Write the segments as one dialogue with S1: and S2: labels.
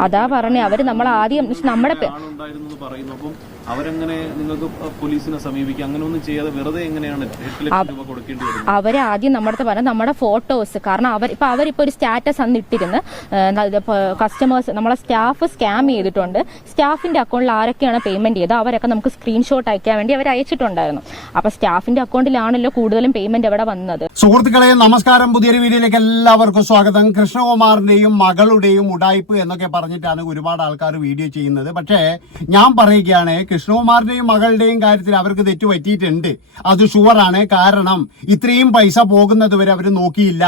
S1: അതാ പറഞ്ഞേ അവർ നമ്മൾ ആദ്യം നമ്മുടെ
S2: അവരെങ്ങനെ നിങ്ങൾക്ക് പോലീസിനെ സമീപിക്കുക? അങ്ങനെ ഒന്നും ചെയ്യാതെ വെറുതെ എങ്ങനെയാണ് എട്ട് ലക്ഷം രൂപ കൊടുക്കേണ്ടി വരുന്നത്?
S1: അവരെ ആദ്യം നമ്മുടെ പറഞ്ഞ നമ്മുടെ ഫോട്ടോസ് കാരണം അവർ ഇപ്പൊ അവരിപ്പോ ഒരു സ്റ്റാറ്റസ് അന്ന് ഇട്ടിരുന്ന് കസ്റ്റമേഴ്സ് നമ്മളെ സ്റ്റാഫ് സ്കാം ചെയ്തിട്ടുണ്ട്. സ്റ്റാഫിന്റെ അക്കൗണ്ടിൽ ആരൊക്കെയാണ് പേയ്മെന്റ് ചെയ്തത്? അവരൊക്കെ നമുക്ക് സ്ക്രീൻഷോട്ട് അയക്കാൻ വേണ്ടി അവർ അയച്ചിട്ടുണ്ടായിരുന്നു. അപ്പൊ സ്റ്റാഫിന്റെ അക്കൗണ്ടിലാണല്ലോ കൂടുതലും പേയ്മെന്റ് അവിടെ വന്നത്.
S3: സുഹൃത്തുക്കളെ നമസ്കാരം. പുതിയൊരു വീഡിയോയിലേക്ക് എല്ലാവർക്കും സ്വാഗതം. കൃഷ്ണകുമാറിന്റെയും മകളുടെയും ഉടായ്പ് എന്നൊക്കെ പറഞ്ഞിട്ടാണ് ഒരുപാട് ആൾക്കാർ വീഡിയോ ചെയ്യുന്നത്. പക്ഷേ ഞാൻ പറയുകയാണ് കൃഷ്ണകുമാറിന്റെയും മകളുടെയും കാര്യത്തിൽ അവർക്ക് തെറ്റ് പറ്റിയിട്ടുണ്ട്. അത് ഷുവറാണ്. കാരണം ഇത്രയും പൈസ പോകുന്നത് വരെ അവർ നോക്കിയില്ല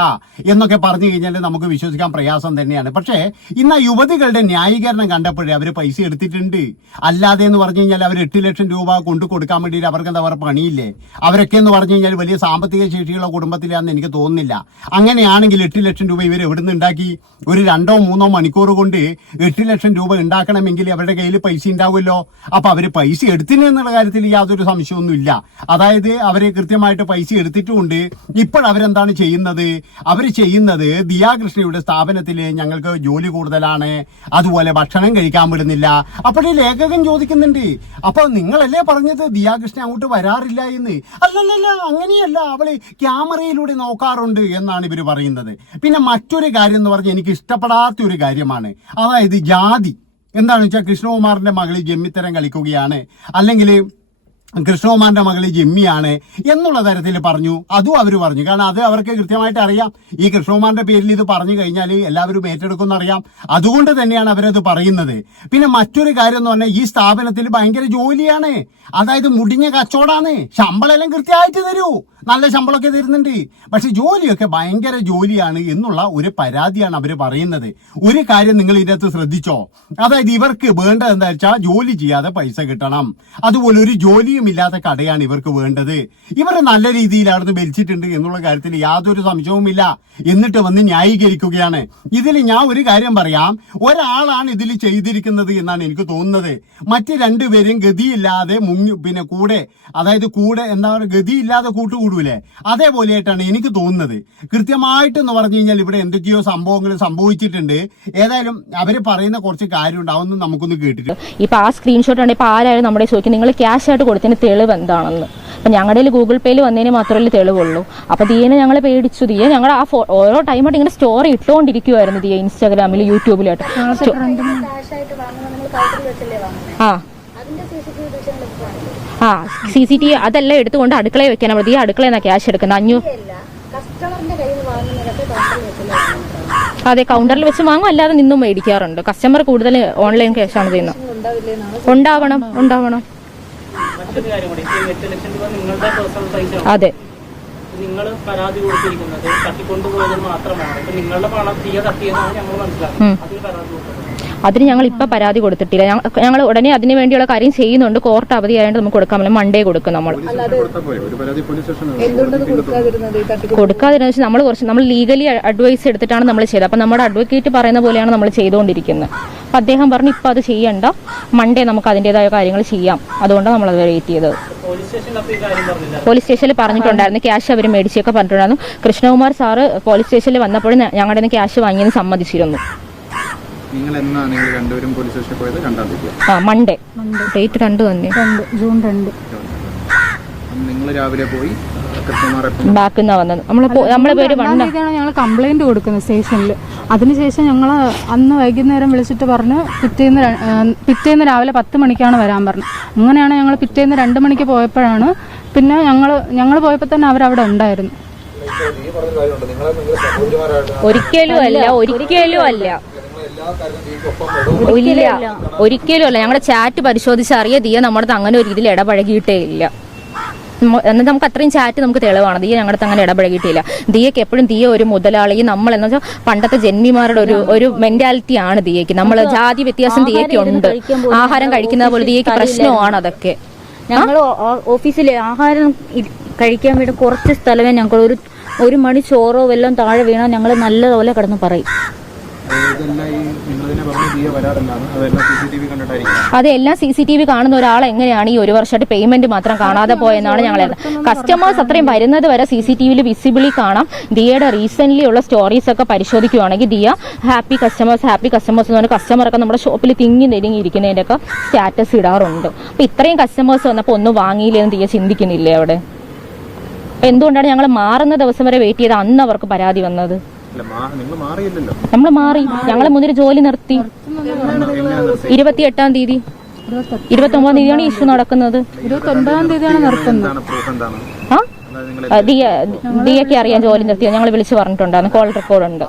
S3: എന്നൊക്കെ പറഞ്ഞു കഴിഞ്ഞാൽ നമുക്ക് വിശ്വസിക്കാൻ പ്രയാസം തന്നെയാണ്. പക്ഷേ ഇന്ന് യുവതികളുടെ ന്യായീകരണം കണ്ടപ്പോഴേ അവർ പൈസ എടുത്തിട്ടുണ്ട്. അല്ലാതെ എന്ന് പറഞ്ഞു കഴിഞ്ഞാൽ അവർ എട്ട് ലക്ഷം രൂപ കൊണ്ടു കൊടുക്കാൻ വേണ്ടിയിട്ട് അവർക്ക് എന്താ പറയുക പണിയില്ലേ? അവരൊക്കെ എന്ന് പറഞ്ഞു കഴിഞ്ഞാൽ വലിയ സാമ്പത്തിക ശേഷിയുള്ള കുടുംബത്തിലാണെന്ന് എനിക്ക് തോന്നുന്നില്ല. അങ്ങനെയാണെങ്കിൽ എട്ട് ലക്ഷം രൂപ ഇവർ എവിടുന്ന് ഉണ്ടാക്കി? ഒരു രണ്ടോ മൂന്നോ മണിക്കൂർ കൊണ്ട് എട്ട് ലക്ഷം രൂപ ഉണ്ടാക്കണമെങ്കിൽ അവരുടെ കയ്യിൽ പൈസ ഉണ്ടാവുമല്ലോ. അപ്പൊ അവർ പൈസ എടുത്തില്ല എന്നുള്ള കാര്യത്തിൽ യാതൊരു സംശയമൊന്നും ഇല്ല അതായത് അവരെ കൃത്യമായിട്ട് പൈസ എടുത്തിട്ടുമുണ്ട് ഇപ്പോൾ അവരെന്താണ് ചെയ്യുന്നത്? അവർ ചെയ്യുന്നത് ദിയാകൃഷ്ണയുടെ സ്ഥാപനത്തിൽ ഞങ്ങൾക്ക് ജോലി കൂടുതലാണ്. അതുപോലെ ഭക്ഷണം കഴിക്കാൻ വിടുന്നില്ല. അപ്പോഴേ ലേഖകൻ ചോദിക്കുന്നുണ്ട് അപ്പൊ നിങ്ങളല്ലേ പറഞ്ഞത് ദിയാകൃഷ്ണ അങ്ങോട്ട് വരാറില്ല എന്ന്? അല്ലല്ലല്ല അങ്ങനെയല്ല. അവൾ ക്യാമറയിലൂടെ നോക്കാറുണ്ട് എന്നാണ് ഇവർ പറയുന്നത്. പിന്നെ മറ്റൊരു കാര്യം എന്ന് പറഞ്ഞാൽ എനിക്ക് ഇഷ്ടപ്പെടാത്ത ഒരു കാര്യമാണ്. അതായത് ജാതി. എന്താണെന്ന് വെച്ചാൽ കൃഷ്ണകുമാറിന്റെ മകൾ ജമ്മിത്തരം കളിക്കുകയാണ്. അല്ലെങ്കിൽ കൃഷ്ണകുമാറിന്റെ മകൾ ജെമ്മിയാണ് എന്നുള്ള തരത്തിൽ പറഞ്ഞു. അതും അവർ പറഞ്ഞു. കാരണം അത് അവർക്ക് കൃത്യമായിട്ട് അറിയാം. ഈ കൃഷ്ണകുമാറിന്റെ പേരിൽ ഇത് പറഞ്ഞു കഴിഞ്ഞാൽ എല്ലാവരും ഏറ്റെടുക്കുമെന്ന് അറിയാം. അതുകൊണ്ട് തന്നെയാണ് അവരത് പറയുന്നത്. പിന്നെ മറ്റൊരു കാര്യം എന്ന് പറഞ്ഞാൽ ഈ സ്ഥാപനത്തിൽ ഭയങ്കര ജോലിയാണ്. അതായത് മുടിഞ്ഞ കച്ചവടാണ്. ശമ്പളം എല്ലാം കൃത്യമായിട്ട് തരൂ. നല്ല ശമ്പളമൊക്കെ തരുന്നുണ്ട്. പക്ഷെ ജോലിയൊക്കെ ഭയങ്കര ജോലിയാണ് എന്നുള്ള ഒരു പരാതിയാണ് അവർ പറയുന്നത്. ഒരു കാര്യം നിങ്ങൾ ഇതിനകത്ത് ശ്രദ്ധിച്ചോ? അതായത് ഇവർക്ക് വേണ്ടത് എന്താ വെച്ചാൽ ജോലി ചെയ്യാതെ പൈസ കിട്ടണം. അതുപോലെ ഒരു ജോലിയും ഇല്ലാത്ത കടയാണ് ഇവർക്ക് വേണ്ടത്. ഇവർ നല്ല രീതിയിൽ അവിടുന്ന് ഭരിച്ചിട്ടുണ്ട് എന്നുള്ള കാര്യത്തിൽ യാതൊരു സംശയവുമില്ല എന്നിട്ട് വന്ന് ന്യായീകരിക്കുകയാണ്. ഇതിൽ ഞാൻ ഒരു കാര്യം പറയാം. ഒരാളാണ് ഇതിൽ ചെയ്തിരിക്കുന്നത് എന്നാണ് എനിക്ക് തോന്നുന്നത്. മറ്റ് രണ്ടുപേരും ഗതിയില്ലാതെ മുങ്ങി പിന്നെ കൂടെ അതായത് കൂടെ എന്താ പറയുക ഗതിയില്ലാതെ കൂട്ടുകൂടൂലേ അതേപോലെയായിട്ടാണ് എനിക്ക് തോന്നുന്നത്. കൃത്യമായിട്ട് എന്ന് പറഞ്ഞു കഴിഞ്ഞാൽ ഇവിടെ എന്തൊക്കെയോ സംഭവങ്ങൾ സംഭവിച്ചിട്ടുണ്ട്. ഏതായാലും അവർ പറയുന്ന കുറച്ച് കാര്യമുണ്ട്. അതൊന്നും നമുക്കൊന്ന് കേട്ടിട്ട്
S1: ഇപ്പൊ ആ സ്ക്രീൻഷോട്ട് ആണ്. ഇപ്പൊ ആരായാലും നമ്മുടെ ചോദിക്കും നിങ്ങൾ ക്യാഷ് ആയിട്ട് കൊടുത്തതിന് തെളിവ് എന്താണെന്ന്? അപ്പൊ ഞങ്ങളുടെ ഗൂഗിൾ പേയിൽ വന്നതിന് മാത്രമല്ലേ തെളിവുള്ളൂ. അപ്പൊ ദിയനെ ഞങ്ങൾ പേടിച്ചു. ദിയ ഞങ്ങൾ ആ ഫോ- ഓരോ ടൈമായിട്ട് ഇങ്ങനെ സ്റ്റോറി ഇട്ടുകൊണ്ടിരിക്കുവായിരുന്നു ദിയ ഇൻസ്റ്റാഗ്രാമിൽ യൂട്യൂബിലായിട്ട് ആ
S4: അതിന്റെ സി സി ടി വി ദൃശ്യങ്ങളൊക്കെ കാണിക്കും
S1: ആ സി സി ടി വി അതെല്ലാം എടുത്തുകൊണ്ട് അടുക്കളയിൽ വെക്കാൻ ദിയ അടുക്കളയിൽ നിന്നാണ് ക്യാഷ് എടുക്കുന്നത്. അഞ്ഞൂ അതെ കൗണ്ടറിൽ വെച്ച് വാങ്ങും. അല്ലാതെ നിന്നും മേടിക്കാറുണ്ട്. കസ്റ്റമർ കൂടുതൽ ഓൺലൈൻ ക്യാഷാണ് ചെയ്യുന്നത്. ഉണ്ടാവണം ഉണ്ടാവണം.
S5: മറ്റൊരു കാര്യം കൂടി. ഈ ലക്ഷം രൂപ നിങ്ങളുടെ പേഴ്സണൽ
S1: അതെ.
S5: നിങ്ങൾ പരാതി കൊടുത്തിരിക്കുന്നത് തട്ടിക്കൊണ്ടുപോയത് മാത്രമാണ്. നിങ്ങളുടെ പണം തീയ തട്ടിയെന്നാണ് ഞങ്ങൾ മനസ്സിലാക്കുന്നത്. അതിന് പരാതി കൊടുക്കുന്നത്
S1: അതിന് ഞങ്ങൾ ഇപ്പൊ പരാതി കൊടുത്തിട്ടില്ല. ഞങ്ങൾ ഉടനെ അതിന് വേണ്ടിയുള്ള കാര്യം ചെയ്യുന്നുണ്ട്. കോർട്ട് അവധി ആയതുകൊണ്ട് നമുക്ക് കൊടുക്കാൻ പറ്റില്ല മൺഡേ കൊടുക്കും നമ്മൾ
S2: ഒരു പരാതി പോലീസ് സ്റ്റേഷനിൽ
S4: എന്തുകൊണ്ടത് കൊടുക്കാതിരുന്നത് ഈ
S1: കൊടുക്കാതിരുന്ന വെച്ചാൽ നമ്മൾ കുറച്ച് നമ്മൾ ലീഗലി അഡ്വൈസ് എടുത്തിട്ടാണ് നമ്മൾ ചെയ്തത്. അപ്പം നമ്മുടെ അഡ്വക്കേറ്റ് പറയുന്ന പോലെയാണ് നമ്മൾ ചെയ്തുകൊണ്ടിരിക്കുന്നത് അപ്പം അദ്ദേഹം പറഞ്ഞു ഇപ്പം അത് ചെയ്യണ്ട. മൺഡേ നമുക്ക് അതിന്റെതായ കാര്യങ്ങൾ ചെയ്യാം. അതുകൊണ്ടാണ് നമ്മൾ അത് വെയിറ്റ് ചെയ്തത്.
S5: പോലീസ് സ്റ്റേഷനിൽ അപ്പോൾ കാര്യം പറഞ്ഞില്ല?
S1: പോലീസ് സ്റ്റേഷനിൽ പറഞ്ഞിട്ടുണ്ടായിരുന്നു. ക്യാഷ് അവർ മേടിച്ചൊക്കെ പറഞ്ഞിട്ടുണ്ടായിരുന്നു. കൃഷ്ണകുമാർ സാറ് പോലീസ് സ്റ്റേഷനിൽ വന്നപ്പോഴും ഞങ്ങളുടെ നിന്ന് ക്യാഷ് വാങ്ങിയെന്ന് സമ്മതിച്ചിരുന്നു.
S6: നിങ്ങൾ എന്നാണ് നിങ്ങൾ രണ്ടുപേരും പോലീസ് സ്റ്റേഷനിൽ പോയത് രണ്ടാം തീയതി
S1: ആ മൺഡേ ഡേറ്റ് രണ്ട് തന്നെ.
S4: രണ്ട് ജൂൺ രണ്ട്.
S6: നിങ്ങൾ രാവിലെ പോയി
S1: ബാക്കിൽ നിന്നാണ് വന്നത്. നമ്മൾ നമ്മളെ പേര്
S7: ഞങ്ങൾ കംപ്ലൈന്റ് കൊടുക്കുന്നത് സ്റ്റേഷനിൽ അതിനുശേഷം ഞങ്ങൾ അന്ന് വൈകുന്നേരം വിളിച്ചിട്ട് പറഞ്ഞു പിറ്റേന്ന് പിറ്റേന്ന് രാവിലെ പത്ത് മണിക്കാണ് വരാൻ പറഞ്ഞത് അങ്ങനെയാണ് ഞങ്ങൾ പിറ്റേന്ന് രണ്ട് മണിക്ക് പോയപ്പോഴാണ് പിന്നെ ഞങ്ങൾ ഞങ്ങൾ പോയപ്പോൾ തന്നെ അവരവിടെ ഉണ്ടായിരുന്നു.
S1: ഒരിക്കലും അല്ല ഒരിക്കലും അല്ല. ഇല്ല. ഒരിക്കലും അല്ല. ഞങ്ങളുടെ ചാറ്റ് പരിശോധിച്ച് അറിയ. ദിയ നമ്മുടെ അങ്ങനെ ഒരു രീതിയിൽ ഇടപഴകിയിട്ടേ ഇല്ല. എന്നിട്ട് എന്നാൽ നമുക്ക് അത്രയും ചാറ്റ് നമുക്ക് തെളിവാണ്. ദിയ ഞങ്ങളുടെ അങ്ങനെ ഇടപഴകിയിട്ടില്ല ദിയക്ക് എപ്പോഴും ദിയ ഒരു മുതലാളി. നമ്മൾ എന്ന് വെച്ചാൽ പണ്ടത്തെ ജന്മിമാരുടെ ഒരു ഒരു മെന്റാലിറ്റി ആണ് ദിയക്ക് നമ്മൾ ജാതി വ്യത്യാസം ദിയക്ക് ഉണ്ട്. ആഹാരം കഴിക്കുന്നത് പോലെ ദിയക്ക് പ്രശ്നമാണ് അതൊക്കെ.
S8: ഞങ്ങൾ ഓഫീസിൽ ആഹാരം കഴിക്കാൻ വേണ്ടി കുറച്ച് സ്ഥലമേ ഞങ്ങൾ ഒരു ഒരു മണി ചോറോ വല്ലതും താഴെ വീണാൽ ഞങ്ങൾ നല്ലതുപോലെ കിടന്ന് പറയും.
S6: ഇതെല്ലാം എല്ലാം സി സി ടി വി
S1: കാണുന്ന ഒരാൾ എങ്ങനെയാണ് ഈ ഒരു വർഷമായിട്ട് പേയ്മെന്റ് മാത്രം കാണാതെ പോയെന്നാണ് ഞങ്ങൾ കസ്റ്റമേഴ്സ് അത്രയും വരുന്നത് വരെ സി സി ടി വിയിൽ വിസിബിളി കാണാം. ദിയയുടെ റീസെന്റ് ഉള്ള സ്റ്റോറീസ് ഒക്കെ പരിശോധിക്കുകയാണെങ്കിൽ the happy customers happy customers എന്ന് പറഞ്ഞ കസ്റ്റമറൊക്കെ നമ്മുടെ ഷോപ്പിൽ തിങ്ങി നെരുങ്ങി ഇരിക്കുന്നതിന്റെ ഒക്കെ സ്റ്റാറ്റസ് ഇടാറുണ്ട്. അപ്പൊ ഇത്രയും കസ്റ്റമേഴ്സ് വന്നപ്പോൾ ഒന്നും വാങ്ങിയില്ലെന്ന് ദിയ ചിന്തിക്കുന്നില്ലേ അവിടെ? എന്തുകൊണ്ടാണ് ഞങ്ങൾ മാറുന്ന ദിവസം വരെ വെയിറ്റ് ചെയ്ത് അന്ന് അവർക്ക് പരാതി വന്നത്? നമ്മൾ മാറി. ഞങ്ങൾ മുന്നിൽ ജോലി നിർത്തി. ഇരുപത്തിയെട്ടാം തീയതി. ഇരുപത്തി ഒമ്പതാം തീയതിയാണ് ഇഷ്യൂ നടക്കുന്നത്.
S7: ഇരുപത്തി തീയതിയാണ് നിർത്തുന്നത്
S6: എന്താണ്?
S1: ആ?
S6: നിങ്ങൾ
S1: ആ, ദിയ ദിയയ്ക്ക് അറിയാൻ ജോലി നിർത്തിയത് ഞങ്ങൾ വിളിച്ച് പറഞ്ഞിട്ടുണ്ടായിരുന്നു. കോൾ റെക്കോർഡ് ഉണ്ട്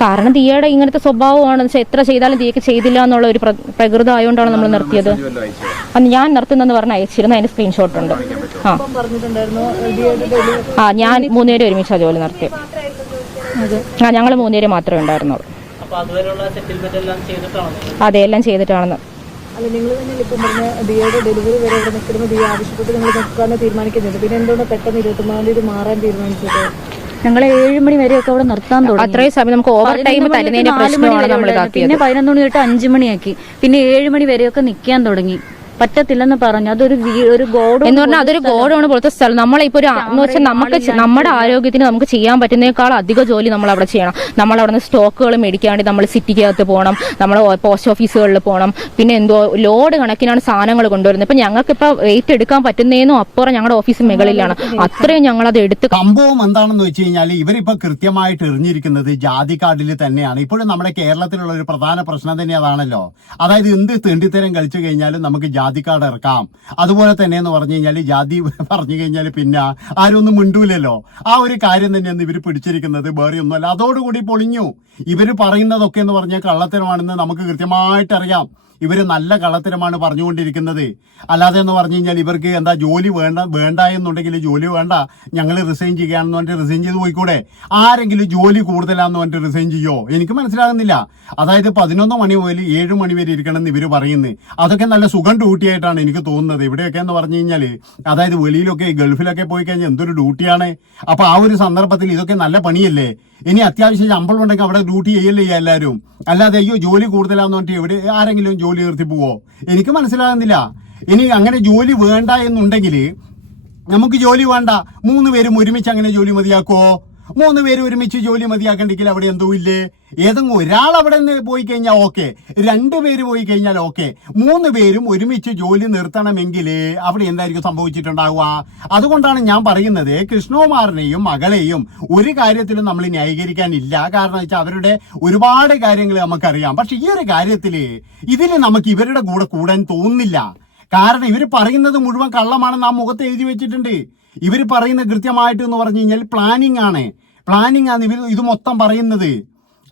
S1: കാരണം ദിയയുടെ ഇങ്ങനത്തെ സ്വഭാവമാണ്. വെച്ചാൽ എത്ര ചെയ്താലും ദിയക്ക് ചെയ്തില്ല എന്നുള്ള ഒരു പ്ര- പ്രകൃതം ആയതുകൊണ്ടാണ് നമ്മൾ നിർത്തിയത്. അന്ന് ഞാൻ നിർത്തുന്നെന്ന് പറഞ്ഞ് അയച്ചിരുന്നു. അതിന്റെ സ്ക്രീൻഷോട്ട് ഉണ്ട്. ആ. ആ ഞാൻ മൂന്നുപേരും ഒരുമിച്ചാണ് ജോലി നിർത്തിയത് ആ ഞങ്ങൾ മൂന്നുപേര് മാത്രമേ ഉണ്ടായിരുന്നുള്ളൂ.
S5: അതെ അതുവരെയുള്ള സെറ്റിൽമെന്റ് എല്ലാം
S1: ചെയ്തിട്ടാണെന്ന്.
S4: ഞങ്ങൾ നിങ്ങൾ തന്നെ ഇപ്പം പറഞ്ഞ ദിയയുടെ ഡെലിവറി വരെ ഇവിടെ നിൽക്കുന്ന ദിയ ആവശ്യപ്പെട്ട് നിങ്ങൾ നിൽക്കാന്ന് പിന്നെ എന്തുകൊണ്ട് പെട്ടെന്ന് ഇരുപത്തൊമ്പതാം തീയതി മാറാൻ തീരുമാനിച്ചത്?
S8: ഞങ്ങളെ ഏഴ് മണി വരെയൊക്കെ അവിടെ നിർത്താൻ തുടങ്ങി.
S1: അത്രയും സമയം നമുക്ക് ഓവർ ടൈം
S8: പതിനൊന്ന്
S1: തരുന്നതിന്റെ പ്രശ്നമാണ് നമ്മൾ
S8: പിന്നെ പതിനൊന്ന് മണി തൊട്ട് അഞ്ചു മണിയാക്കി. പിന്നെ ഏഴ് മണി വരെയൊക്കെ നിൽക്കാൻ തുടങ്ങി. പറ്റത്തില്ലെന്ന് പറഞ്ഞു. അതൊരു ഒരു ഗോഡ്
S1: എന്ന് പറഞ്ഞാൽ അതൊരു ഗോഡൌൺ പോലത്തെ സ്ഥലം. നമ്മളിപ്പോ ഒരു എന്ന് വെച്ചാൽ നമുക്ക് നമ്മുടെ ആരോഗ്യത്തിന് നമുക്ക് ചെയ്യാൻ പറ്റുന്നേക്കാൾ അധിക ജോലി നമ്മൾ അവിടെ ചെയ്യണം. നമ്മൾ അവിടെ നിന്ന് സ്റ്റോക്കുകൾ മേടിക്കാൻ വേണ്ടി നമ്മൾ സിറ്റിക്കകത്ത് പോകണം. നമ്മൾ പോസ്റ്റ് ഓഫീസുകളിൽ പോകണം. പിന്നെ എന്തോ ലോഡ് കണക്കിനാണ് സാധനങ്ങൾ കൊണ്ടുവരുന്നത്. ഇപ്പൊ ഞങ്ങൾക്ക് ഇപ്പൊ വെയിറ്റ് എടുക്കാൻ പറ്റുന്നതിനും അപ്പുറം ഞങ്ങളുടെ ഓഫീസ് മുകളിലാണ് അത്രയും ഞങ്ങൾ അത് എടുത്ത്
S3: സംഭവം എന്താണെന്ന് വെച്ച് കഴിഞ്ഞാൽ ഇവരിപ്പോ കൃത്യമായിട്ട് എറിഞ്ഞിരിക്കുന്നത് ജാതി കാർഡിൽ തന്നെയാണ്. ഇപ്പോഴും നമ്മുടെ കേരളത്തിലുള്ള ഒരു പ്രധാന പ്രശ്നം തന്നെ അതാണല്ലോ. അതായത് എന്ത് തെണ്ടിത്തരം കഴിച്ചു കഴിഞ്ഞാലും നമുക്ക് ജാതി കാർഡ് ഇറക്കാം. അതുപോലെ തന്നെ എന്ന് പറഞ്ഞു കഴിഞ്ഞാൽ ജാതി പറഞ്ഞു കഴിഞ്ഞാൽ പിന്നെ ആരും ഒന്നും മിണ്ടൂലല്ലോ. ആ ഒരു കാര്യം തന്നെയാണ് ഇവർ പിടിച്ചിരിക്കുന്നത്. വേറെ ഒന്നുമല്ല. അതോടുകൂടി പൊളിഞ്ഞു. ഇവർ പറയുന്നതൊക്കെ എന്ന് പറഞ്ഞാൽ കള്ളത്തരമാണെന്ന് നമുക്ക് കൃത്യമായിട്ട് അറിയാം ഇവർ നല്ല കള്ളത്തരമാണ് പറഞ്ഞുകൊണ്ടിരിക്കുന്നത്. അല്ലാതെ എന്ന് പറഞ്ഞു കഴിഞ്ഞാൽ ഇവർക്ക് എന്താ ജോലി വേണ്ട വേണ്ട എന്നുണ്ടെങ്കിൽ ജോലി വേണ്ട ഞങ്ങൾ റിസൈൻ ചെയ്യുകയാണെന്ന് പറഞ്ഞിട്ട് റിസൈൻ ചെയ്ത് പോയിക്കൂടെ? ആരെങ്കിലും ജോലി കൂടുതലാന്ന് പറഞ്ഞിട്ട് റിസൈൻ ചെയ്യോ? എനിക്ക് മനസ്സിലാകുന്നില്ല. അതായത് പതിനൊന്ന് മണി മുതൽ ഏഴ് മണി വരെ ഇരിക്കണമെന്ന് ഇവർ പറയുന്നത് അതൊക്കെ നല്ല സുഖം ഡ്യൂട്ടിയായിട്ടാണ് എനിക്ക് തോന്നുന്നത്. ഇവിടെയൊക്കെ എന്ന് പറഞ്ഞു കഴിഞ്ഞാൽ അതായത് വെളിയിലൊക്കെ ഗൾഫിലൊക്കെ പോയി കഴിഞ്ഞാൽ എന്തൊരു ഡ്യൂട്ടിയാണ്? അപ്പോൾ ആ ഒരു സന്ദർഭത്തിൽ ഇതൊക്കെ നല്ല പണിയല്ലേ? ഇനി അത്യാവശ്യം ശമ്പളം ഉണ്ടെങ്കിൽ അവിടെ ഡ്യൂട്ടി ചെയ്യല്ലേ ചെയ്യാ എല്ലാവരും അല്ലാതെ അയ്യോ ജോലി കൂടുതലാന്ന് പറഞ്ഞിട്ട് എവിടെ ആരെങ്കിലും ജോലി നിർത്തി പോവോ? എനിക്ക് മനസ്സിലാകുന്നില്ല. ഇനി അങ്ങനെ ജോലി വേണ്ട എന്നുണ്ടെങ്കിൽ നമുക്ക് ജോലി വേണ്ട. മൂന്ന് പേരും ഒരുമിച്ച് അങ്ങനെ ജോലി മതിയാക്കോ മൂന്ന് പേര് ഒരുമിച്ച് ജോലി മതിയാക്കണ്ടെങ്കിൽ അവിടെ എന്തോ ഇല്ലേ? ഏതെങ്കിലും ഒരാൾ അവിടെ നിന്ന് പോയി കഴിഞ്ഞാൽ ഓക്കെ. രണ്ട് പേര് പോയി കഴിഞ്ഞാൽ ഓക്കെ. മൂന്ന് പേരും ഒരുമിച്ച് ജോലി നിർത്തണമെങ്കിൽ അവിടെ എന്തായിരിക്കും സംഭവിച്ചിട്ടുണ്ടാവുക? അതുകൊണ്ടാണ് ഞാൻ പറയുന്നത് കൃഷ്ണകുമാറിനെയും മകളെയും ഒരു കാര്യത്തിലും നമ്മൾ ന്യായീകരിക്കാനില്ല. കാരണം വെച്ചാൽ അവരുടെ ഒരുപാട് കാര്യങ്ങൾ നമുക്കറിയാം. പക്ഷെ ഈ ഒരു കാര്യത്തിൽ ഇതിൽ നമുക്ക് ഇവരുടെ കൂടെ കൂടാൻ തോന്നുന്നില്ല. കാരണം ഇവർ പറയുന്നത് മുഴുവൻ കള്ളമാണെന്ന് ആ മുഖത്ത് എഴുതി വെച്ചിട്ടുണ്ട്. ഇവർ പറയുന്ന കൃത്യമായിട്ട് എന്ന് പറഞ്ഞു കഴിഞ്ഞാൽ പ്ലാനിങ് ആണ്. പ്ലാനിങ് ആണ് ഇവർ ഇത് മൊത്തം പറയുന്നത്.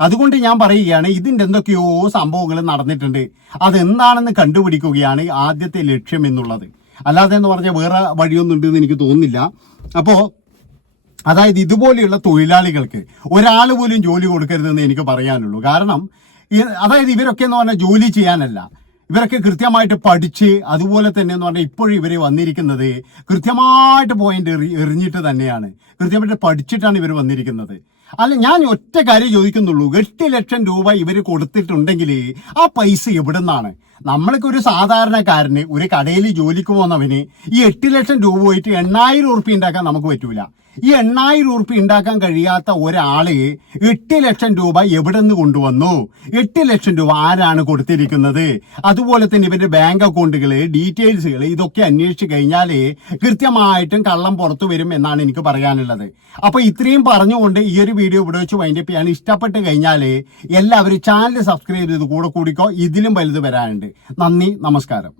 S3: അതുകൊണ്ട് ഞാൻ പറയുകയാണ് ഇതിന്റെ എന്തൊക്കെയോ സംഭവങ്ങൾ നടന്നിട്ടുണ്ട്. അതെന്താണെന്ന് കണ്ടുപിടിക്കുകയാണ് ആദ്യത്തെ ലക്ഷ്യം എന്നുള്ളത്. അല്ലാതെ എന്ന് പറഞ്ഞാൽ വേറെ വഴിയൊന്നും ഉണ്ടെന്ന് എനിക്ക് തോന്നുന്നില്ല. അപ്പോൾ അതായത് ഇതുപോലെയുള്ള തൊഴിലാളികൾക്ക് ഒരാൾ പോലും ജോലി കൊടുക്കരുതെന്ന് എനിക്ക് പറയാനുള്ളൂ. കാരണം അതായത് ഇവരൊക്കെ എന്ന് പറഞ്ഞാൽ ജോലി ചെയ്യാനല്ല. ഇവരൊക്കെ കൃത്യമായിട്ട് പഠിച്ച് അതുപോലെ തന്നെ എന്ന് പറഞ്ഞാൽ ഇപ്പോഴും ഇവർ വന്നിരിക്കുന്നത് കൃത്യമായിട്ട് പോയിന്റ് എറി എറിഞ്ഞിട്ട് തന്നെയാണ്. കൃത്യമായിട്ട് പഠിച്ചിട്ടാണ് ഇവർ വന്നിരിക്കുന്നത്. അല്ല ഞാൻ ഒറ്റ കാര്യം ചോദിക്കുന്നുള്ളൂ. എട്ട് ലക്ഷം രൂപ ഇവർ കൊടുത്തിട്ടുണ്ടെങ്കിൽ ആ പൈസ എവിടെ നിന്നാണ് നമ്മൾക്ക് ഒരു സാധാരണക്കാരന് ഒരു കടയിൽ ജോലിക്ക് പോകുന്നവന് ഈ എട്ട് ലക്ഷം രൂപ പോയിട്ട് എണ്ണായിരം ഉറുപ്പ്യ ഉണ്ടാക്കാൻ നമുക്ക് പറ്റൂല. ഈ എണ്ണായിരം ഉറുപ്പി ഉണ്ടാക്കാൻ കഴിയാത്ത ഒരാൾ എട്ട് ലക്ഷം രൂപ എവിടെ നിന്ന് കൊണ്ടുവന്നു? എട്ട് ലക്ഷം രൂപ ആരാണ് കൊടുത്തിരിക്കുന്നത്? അതുപോലെ തന്നെ ഇവരുടെ ബാങ്ക് അക്കൗണ്ടുകൾ ഡീറ്റെയിൽസുകൾ ഇതൊക്കെ അന്വേഷിച്ച് കഴിഞ്ഞാൽ കൃത്യമായിട്ടും കള്ളം പുറത്തു വരും എന്നാണ് എനിക്ക് പറയാനുള്ളത്. അപ്പൊ ഇത്രയും പറഞ്ഞുകൊണ്ട് ഈ ഒരു വീഡിയോ ഇവിടെ വെച്ച് വൈൻഡപ്പ് ചെയ്യാൻ ഇഷ്ടപ്പെട്ട് കഴിഞ്ഞാൽ എല്ലാവരും ചാനൽ സബ്സ്ക്രൈബ് ചെയ്ത് കൂടെ കൂടിക്കോ. ഇതിലും വലുത് വരാനുണ്ട്. നന്ദി നമസ്കാരം.